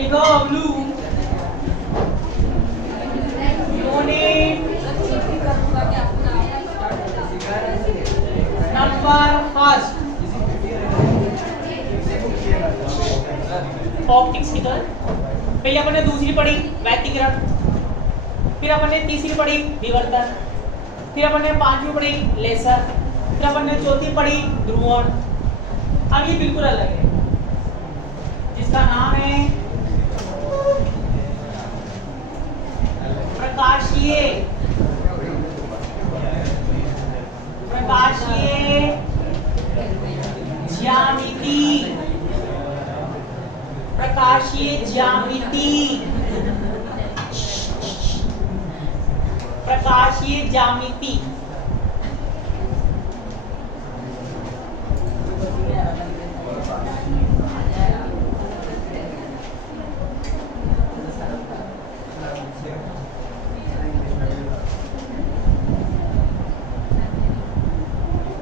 लिखो blue unit number first optics की तरह। पहले अपन ने दूसरी पढ़ी व्यतिकरण, फिर अपन ने तीसरी पढ़ी विवर्तन, फिर अपन ने पांचवी पढ़ी लेसर, फिर अपन ने चौथी पढ़ी ध्रुवण। अब ये बिल्कुल अलग है जिसका नाम है प्रकाशीय ज्यामिति। प्रकाशीय ज्यामिति, प्रकाशीय ज्यामिति।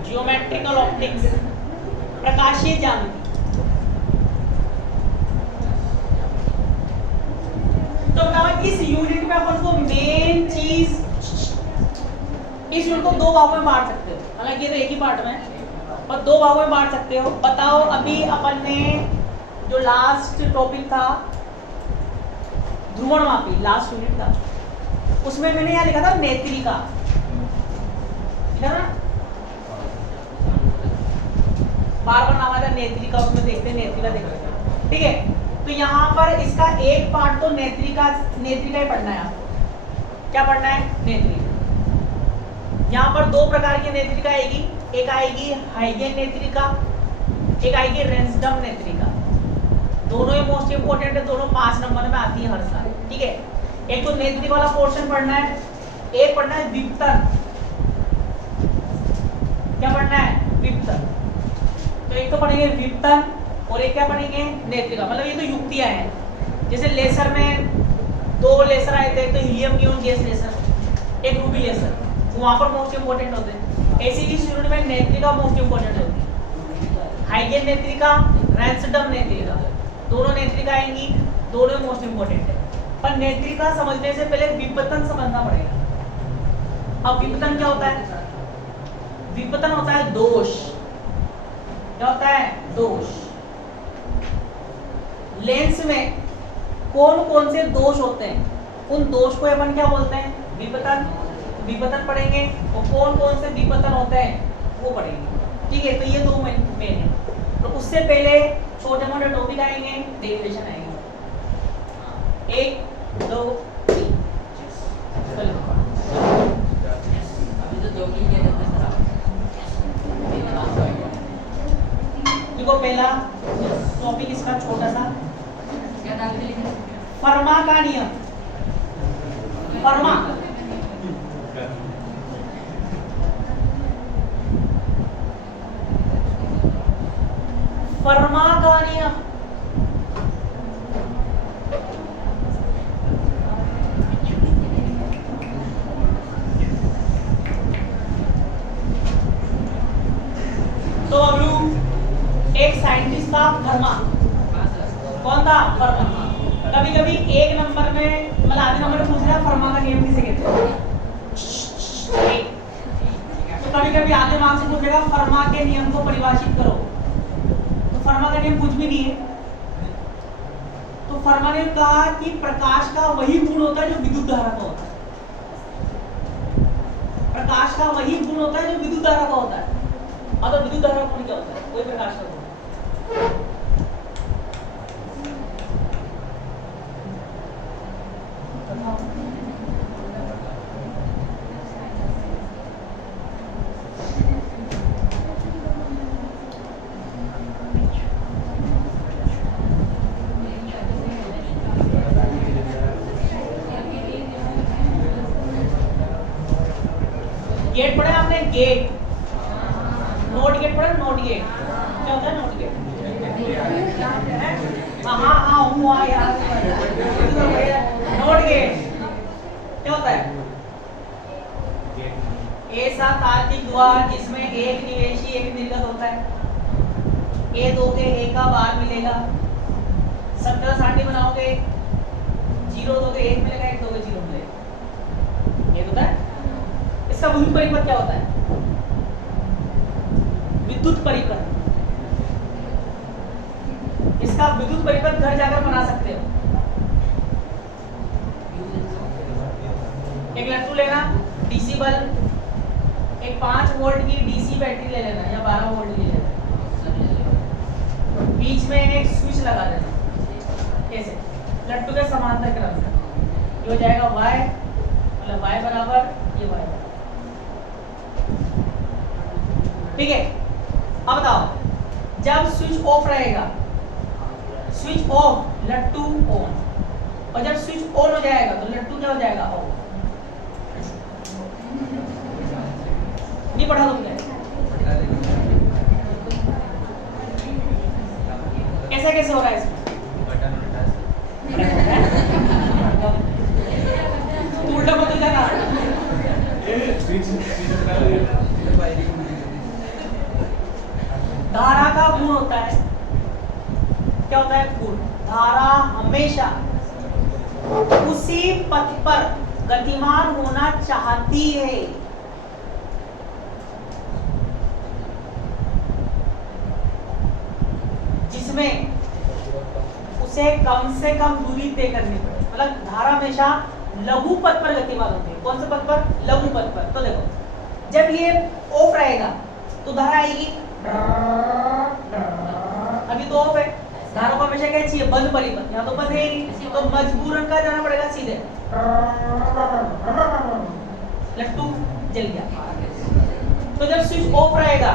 जियोमेट्रिकल ऑप्टिक्स, प्रकाशीय ज्यामिति। तो इस यूनिट में अपन को मेन चीज, इस यूनिट को दो भागों में बांट सकते हो, हालांकि ये तो एक ही पार्ट में है और दो भागों में बांट सकते हो। बताओ अभी अपन ने जो लास्ट टॉपिक था ध्रुवणमापी, लास्ट यूनिट था, उसमें मैंने यहाँ लिखा था नेत्रिका, लिखा ना, बार नाम आता है नेत्रिका, उसमें देखते हैं नेत्रिका देखते, ठीक है। तो यहाँ पर इसका एक पार्ट तो नेत्रिका ही पढ़ना है आपको। क्या पढ़ना है? नेत्रिका। यहाँ पर दो प्रकार की नेत्रिका आएगी, एक आएगी हाइगेन नेत्रिका, एक आएगी रेंसडम नेत्रिका। दोनों ही मोस्ट इंपोर्टेंट है, दोनों 5 नंबर में आती है हर साल, ठीक है। एक तो नेत्रिका वाला पोर्शन पढ़ना है, एक पढ़ना है विपतन। क्या पढ़ना है? विपतन। तो एक तो पढ़ेंगे विपतन और एक क्या पढ़ेंगे? नेत्रिका। मतलब ये तो युक्तियां हैं। जैसे लेसर में 2 लेसर आए थे, तो हीलियम नियॉन गैस लेसर, एक रूबी लेसर, वहां पर मोस्ट इंपोर्टेंट होते हैं। ऐसे इस यूनिट में नेत्रिका मोस्ट इंपोर्टेंट होती है। हाइगेन नेत्रिका, रैंसडम नेत्रिका, दोनों नेत्रिका आएंगी, दोनों मोस्ट इंपोर्टेंट है। पर नेत्रिका समझने से पहले विपतन समझना पड़ेगा। अब विपतन क्या होता है? विपतन होता है दोष। क्या होता है? दोष। लेंस में कौन कौन से दोष होते हैं, उन दोष को अपन क्या बोलते हैं? विपतन। विपतन पढ़ेंगे और कौन कौन से विपतन होते हैं वो पढ़ेंगे, ठीक है। तो ये 2 मेन है। तो उससे पहले छोटे मोटे टॉपिक आएंगे, डेरिवेशन आएंगे, 1 2 3। देखो पहला टॉपिक इसका छोटा सा, फर्मा का नियम। फर्मा फर्मा का नियम। तो अब एक साइंटिस्ट था फर्मा। कौन था? फर्मा। कभी कभी एक नंबर में, मतलब आधे नंबर में पूछ रहा फर्मा का नियम किसे कहते हैं। तो कभी कभी आधे मार्क्स से पूछेगा फर्मा के नियम को परिभाषित करो। तो फर्मा का नियम कुछ भी नहीं है। तो फर्मा ने कहा कि प्रकाश का वही गुण होता है जो विद्युत धारा का होता है। प्रकाश का वही गुण होता है जो विद्युत धारा का होता है। और तो विद्युत धारा गुण क्या होता है? वही प्रकाश का गुण। गेट पढ़ा आपने? गेट, नोट गेट पढ़ा? नोट गेट क्या होता है? Note gate. हाँ हुआ यार। नोट गेट क्या होता है? ऐसा तार्किक द्वार जिसमें एक निवेशी एक निर्गत होता है। A2 के A का बार मिलेगा, 70 60 बनाओगे, 0 दोगे 1 मिलेगा, 1 दोगे 0 मिलेगा। ये होता है। इसका विद्युत परिपथ क्या होता है? विद्युत परिपथ, इसका विद्युत परिपथ घर जाकर बना सकते हो। एक लट्टू लेना, डीसी बल्ब, एक 5 वोल्ट की डीसी बैटरी ले लेना या 12 वोल्ट की ले लेना, बीच में एक स्विच लगा देना ऐसे लट्टू के समांतर क्रम से, ये हो जाएगा y, मतलब y बराबर ये y बराबर। ठीक है, अब बताओ जब स्विच ऑफ रहेगा, स्विच ऑफ लट्टू ऑन, और जब स्विच ऑन हो जाएगा तो लट्टू क्या हो जाएगा? ऑफ। नहीं पढ़ा तुम क्या? ऐसा कैसे हो रहा है इसमें? उल्टा मत जाना। धारा का गुण होता है, क्या होता है? गुण। धारा हमेशा उसी पथ पर गतिमान होना चाहती है जिसमें उसे कम से कम दूरी तय करनी पड़े। मतलब धारा हमेशा लघु पथ पर गतिमान होती है। कौन से पथ पर? लघु पथ पर। तो देखो जब ये ऑफ रहेगा तो धारा आएगी, अभी तो ऑफ है, धारा को हमेशा क्या चाहिए? बंद परिपथ। यहाँ तो बंद है ही नहीं, तो मजबूरन का जाना पड़ेगा सीधे, लट्टू जल गया। तो जब स्विच ऑफ रहेगा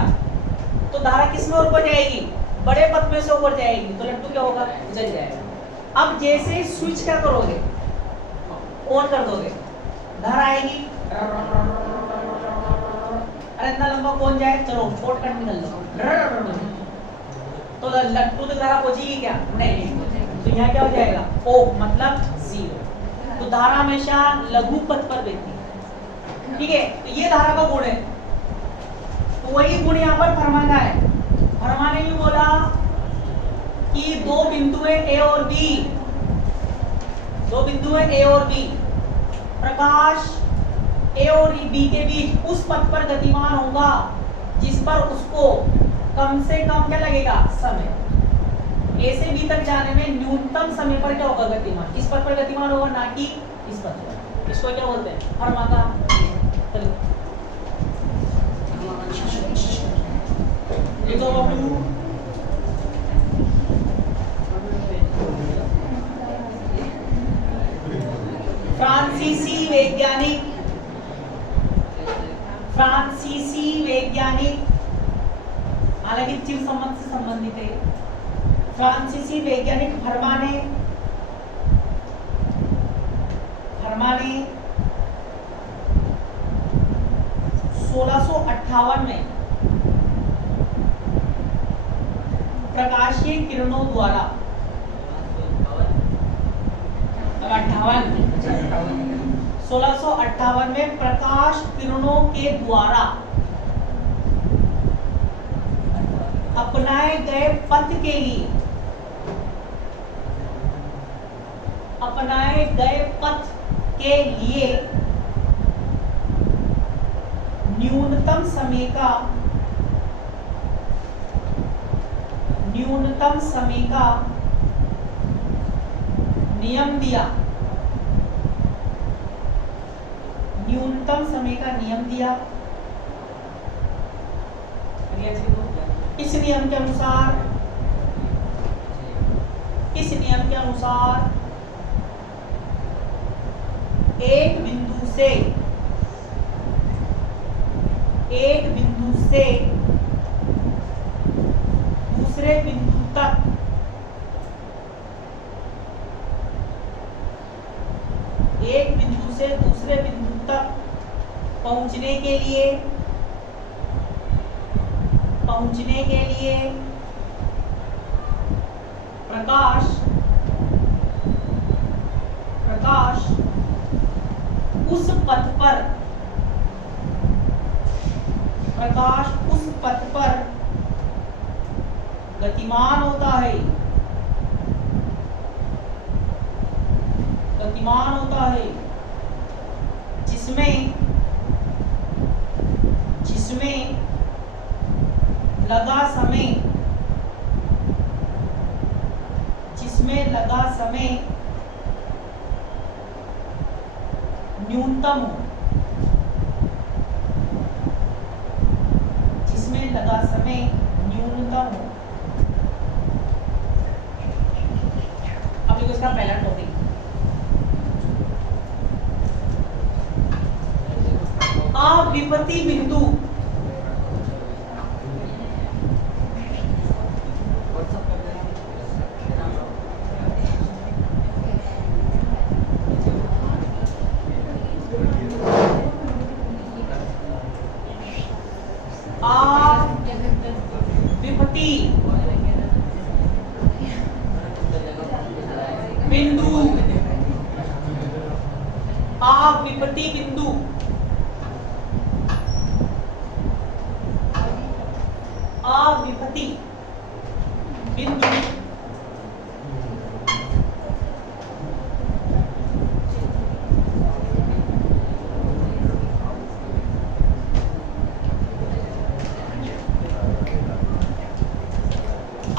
तो धारा किस में ऊपर जाएगी? बड़े पथ में से ऊपर जाएगी, तो लट्टू क्या होगा? जल जाएगा। अब जैसे ही स्विच क्या करोगे? ऑन कर दोगे, धारा आएगी, अरे इतना लंबा कौन जाए, चलो शॉर्टकट निकल लो, तो लट्टू तो धारा पहुंचेगी क्या? नहीं। तो यहाँ क्या हो जाएगा? ऑफ, मतलब 0। तो धारा हमेशा लघु पथ पर बहती है। ठीक है, तो ये धारा का गुण है। तो वही गुण यहाँ पर फरमा का है। फरमा ने भी बोला कि दो बिंदु है ए और बी, दो बिंदु है ए और बी, प्रकाश ए और बी के बीच उस पथ पर गतिमान होगा जिस पर उसको कम से कम क्या लगेगा? समय। ए से बी तक जाने में न्यूनतम समय पर क्या होगा? गतिमान। इस पथ पर गतिमान होगा, ना कि इस पथ पर। इसको क्या बोलते हैं? फरमा का। फ्रांसीसी वैज्ञानिक, हालांकि चिर संबंध से संबंधित है, फ्रांसीसी वैज्ञानिक फरमा ने 1658 में प्रकाशीय किरणों द्वारा 1658 में प्रकाश किरणों के द्वारा अपनाए गए पथ के लिए, अपनाए गए पथ के लिए न्यूनतम समय का नियम दिया, न्यूनतम समय का नियम दिया। इस नियम के अनुसार, इस नियम के अनुसार एक बिंदु से दूसरे बिंदु तक एक बिंदु से दूसरे बिंदु तक पहुंचने के लिए प्रकाश उस पथ पर गतिमान होता है विमान होता है जिसमें लगा समय न्यूनतम हो, जिसमें लगा समय न्यूनतम हो। अब देखो इसका पहला टॉपिक, अविपति बिंदु। अविपति बिंदु अविपति बिंदु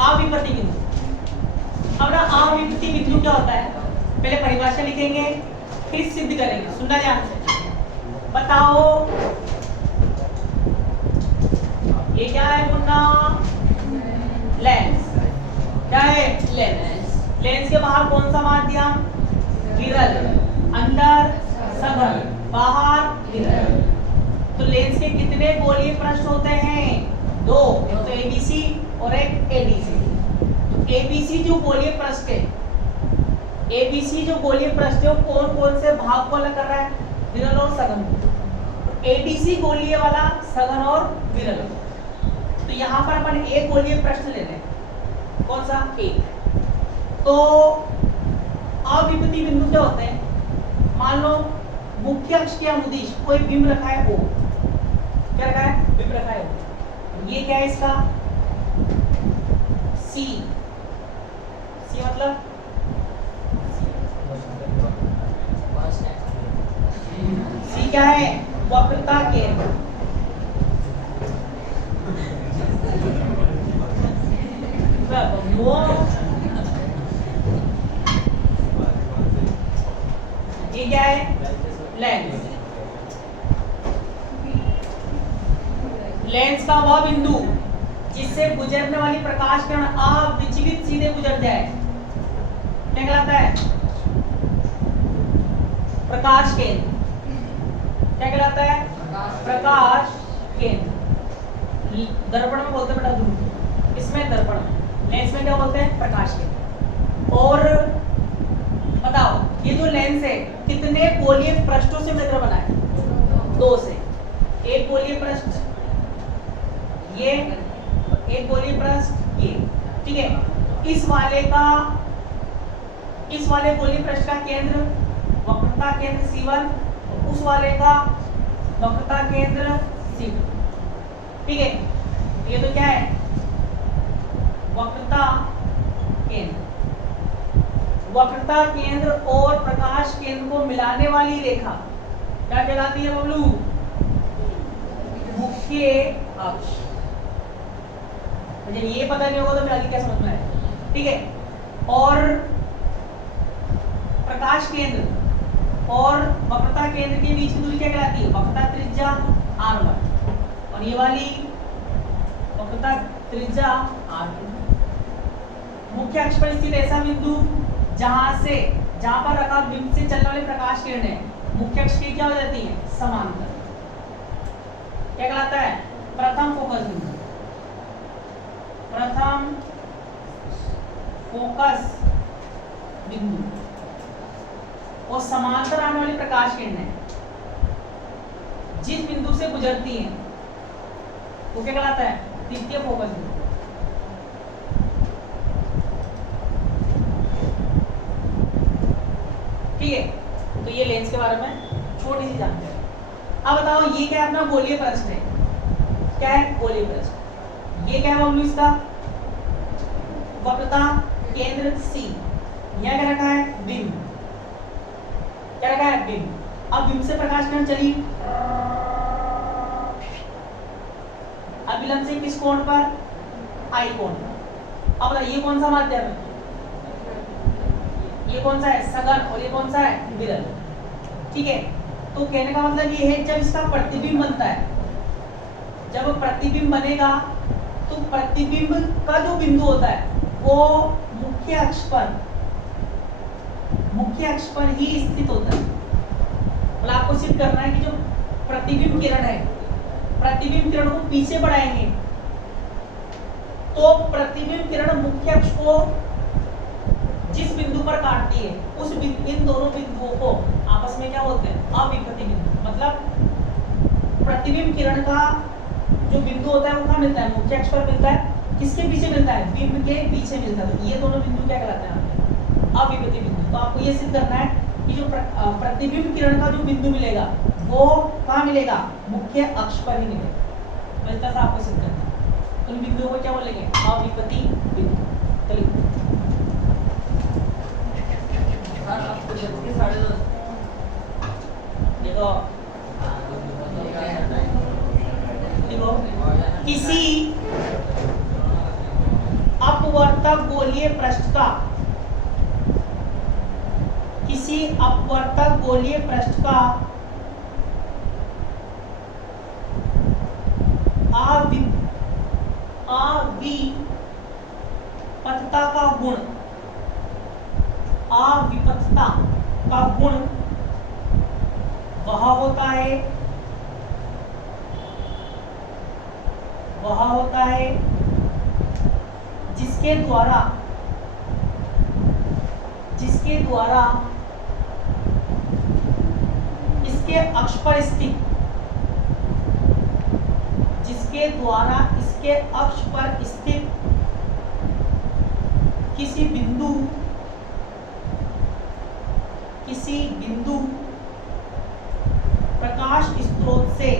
अविपति बिंदु। अब ना अविपति बिंदु क्या होता है, पहले परिभाषा लिखेंगे फिर सिद्ध करेंगे। सुनना ध्यान से, बताओ ये क्या है मुन्ना? लेंस। क्या है? लेंस। लेंस के बाहर कौन सा माध्यम? विरल। अंदर सघन, बाहर विरल। तो लेंस के कितने गोलीय पृष्ठ होते हैं? दो, एक तो एबीसी और एक एडीसी। तो एबीसी जो गोलीय पृष्ठ है, एबीसी जो गोलीय पृष्ठ है कौन कौन से भाग को अलग कर रहा है? विरल और सघन। एडीसी गोलीय वाला सघन और विरल। तो यहाँ पर अपन एक गोलीय पृष्ठ ले लें, कौन सा? एक। तो अविपति बिंदु क्या होते हैं? मान लो मुख्य अक्ष के अनुदिश कोई बिंब रखा है O। क्या रखा है? बिंब रखा है O। ये क्या है इसका? C। C मतलब C क्या है? वक्रता केंद्र। ये क्या है? लेंस। लेंस का वह बिंदु जिससे गुजरने वाली प्रकाश किरण अविचलित सीधे गुजर जाए, क्या कहलाता है? प्रकाश केंद्र। क्या कहलाता है? प्रकाश केंद्र। दर्पण में बोलते हैं बेटा ध्रुव, इसमें दर्पण में। लेंस में क्या बोलते हैं? प्रकाश केंद्र। और बताओ ये जो लेंस है कितने गोलीय पृष्ठों से मिलकर बना है? दो से। एक गोलीय पृष्ठ ये, एक गोलीय पृष्ठ ये, ठीक है। इस वाले गोलीय पृष्ठ का केंद्र वक्रता केंद्र C1, उस वाले का वक्रता केंद्र C2, ठीक है। ये तो क्या है? वक्रता केंद्र। वक्रता केंद्र और प्रकाश केंद्र को मिलाने वाली रेखा क्या कहलाती है बबलू? मुख्य अक्ष। मुझे ये पता नहीं होगा तो फिर आगे क्या समझ में आएगा, ठीक है। और प्रकाश केंद्र और वक्रता केंद्र के बीच की दूरी क्या कहलाती है? वक्रता त्रिज्या R1। और ये वाली वक्रता त्रिज्या R2। मुख्य अक्ष पर स्थित ऐसा बिंदु जहां पर रखा बिंब से चलने वाले प्रकाश किरणें मुख्य अक्ष की क्या हो जाती है? समांतर। क्या कहलाता है? प्रथम फोकस बिंदु। प्रथम फोकस बिंदु। और समांतर आने वाली प्रकाश किरणें जिस बिंदु से गुजरती हैं वो क्या कहलाता है? द्वितीय फोकस बिंदु। ठीक है। तो ये लेंस के बारे में छोटी सी जानकारी। अब बताओ ये क्या है? अपना गोलीय पृष्ठ है। क्या है? गोलीय पृष्ठ। ये क्या है बबलू? इसका वक्रता केंद्र C। यहाँ क्या रखा है? बिंब। क्या रखा है बिंब। अब बिंब से प्रकाश किरण चली, अभिलंब से किस कोण पर, आई कोण। अब ये कौन सा माध्यम है, ये कौन सा है सघन, और ये कौन सा है विरल। ठीक है, तो कहने का मतलब ये है जब इसका प्रतिबिंब बनता है, जब प्रतिबिंब बनेगा तो प्रतिबिंब का जो बिंदु होता है वो मुख्य अक्ष पर ही स्थित होता है। मतलब आपको सिद्ध करना है कि जो प्रतिबिंब किरण है, प्रतिबिंब किरण को पीछे बढ़ाएंगे तो प्रतिबिंब किरण मुख्य अक्ष को जिस बिंदु पर काटती है उस इन दोनों बिंदुओं को आपस में क्या बोलते हैं, अविपति बिंदु। मतलब प्रतिबिंब किरण का जो बिंदु होता है वो कहाँ मिलता है, मुख्य अक्ष पर मिलता है। किसके पीछे मिलता है, बिंब के पीछे मिलता है। तो ये दोनों बिंदु क्या कहलाते हैं, अविपति बिंदु। तो आपको ये सिद्ध करना है कि जो प्रतिबिंब किरण का जो बिंदु मिलेगा वो कहाँ मिलेगा, मुख्य अक्ष पर ही मिलेगा। तो इस तरह से आपको सिद्ध करना है। उन बिंदुओं को क्या बोलेंगे, अविपति बिंदु। चलिए देखो, किसी अपवर्तक गोलीय पृष्ठ का, किसी अपवर्तक गोलीय पृष्ठ का अविपथता का गुण, अविपथता का गुण वह होता है जिसके द्वारा इसके अक्ष पर स्थित, जिसके द्वारा इसके अक्ष पर स्थित किसी बिंदु प्रकाश स्रोत से,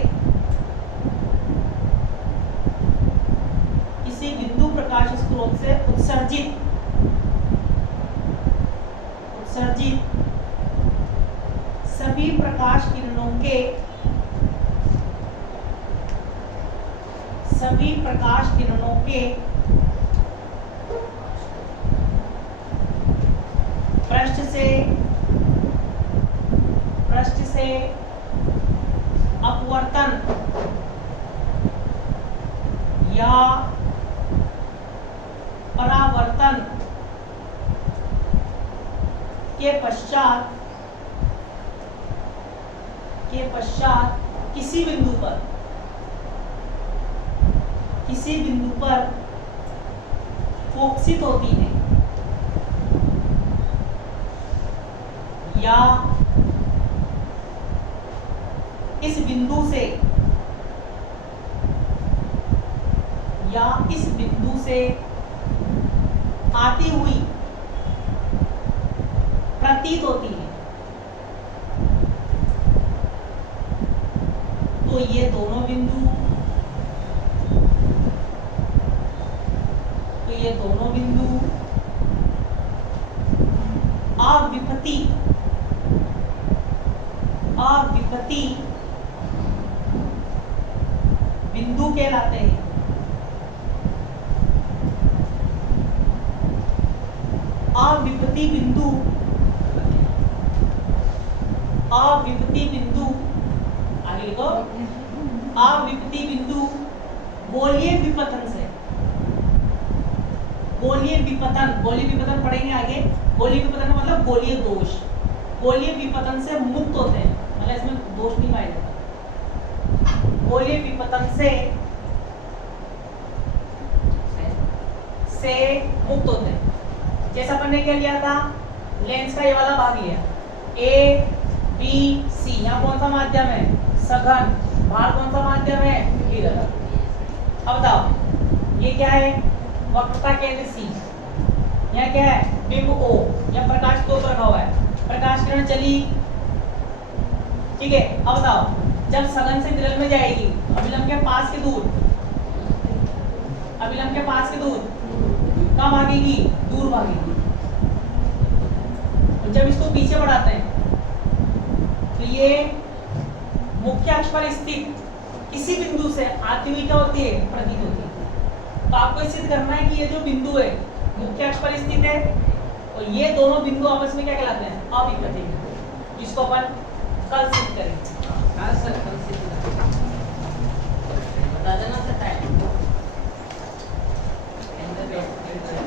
किसी बिंदु प्रकाश स्रोत से उत्सर्जित सभी प्रकाश किरणों के पृष्ठ से अपवर्तन या परावर्तन के पश्चात किसी बिंदु पर फोकसित होती है या इस बिंदु से आती हुई प्रतीत होती है, तो ये दोनों बिंदु अविपति बिंदु कहलाते हैं। अविपति बिंदु आगे लिखो, अविपति बिंदु गोलीय विपतन पढ़ेंगे आगे। गोलीय विपतन का मतलब गोलीय दोष, गोलीय विपतन से मुक्त होते हैं, मतलब इसमें दोष नहीं पाया जाता। गोलीय विपतन से मुक्त होते हैं। जैसा अपन ने क्या लिया था, लेंस का ये वाला भाग लिया, ए बी सी, यहाँ कौन सा माध्यम है, सघन, बाहर कौन सा माध्यम है, विरल। अब बताओ ये क्या है, वक्रता केंद्र सी, यहाँ क्या है, बिंब ओ, यहाँ प्रकाश स्रोत रखा हुआ है, प्रकाश किरण चली, ठीक है। अब बताओ जब सघन से विरल में जाएगी, अभिलंब के पास के दूर, कहाँ भागेगी, दूर भागेगी। और जब इसको पीछे बढ़ाते हैं तो ये मुख्य अक्ष पर स्थित किसी बिंदु से आती हुई क्या होती है, प्रतीत होती है। तो आपको सिद्ध करना है कि ये जो बिंदु है मुख्य अक्ष पर स्थित है और ये दोनों बिंदु आपस में क्या कहलाते हैं, अविप्रतिम, जिसको अपन कल सिद्ध करेंगे।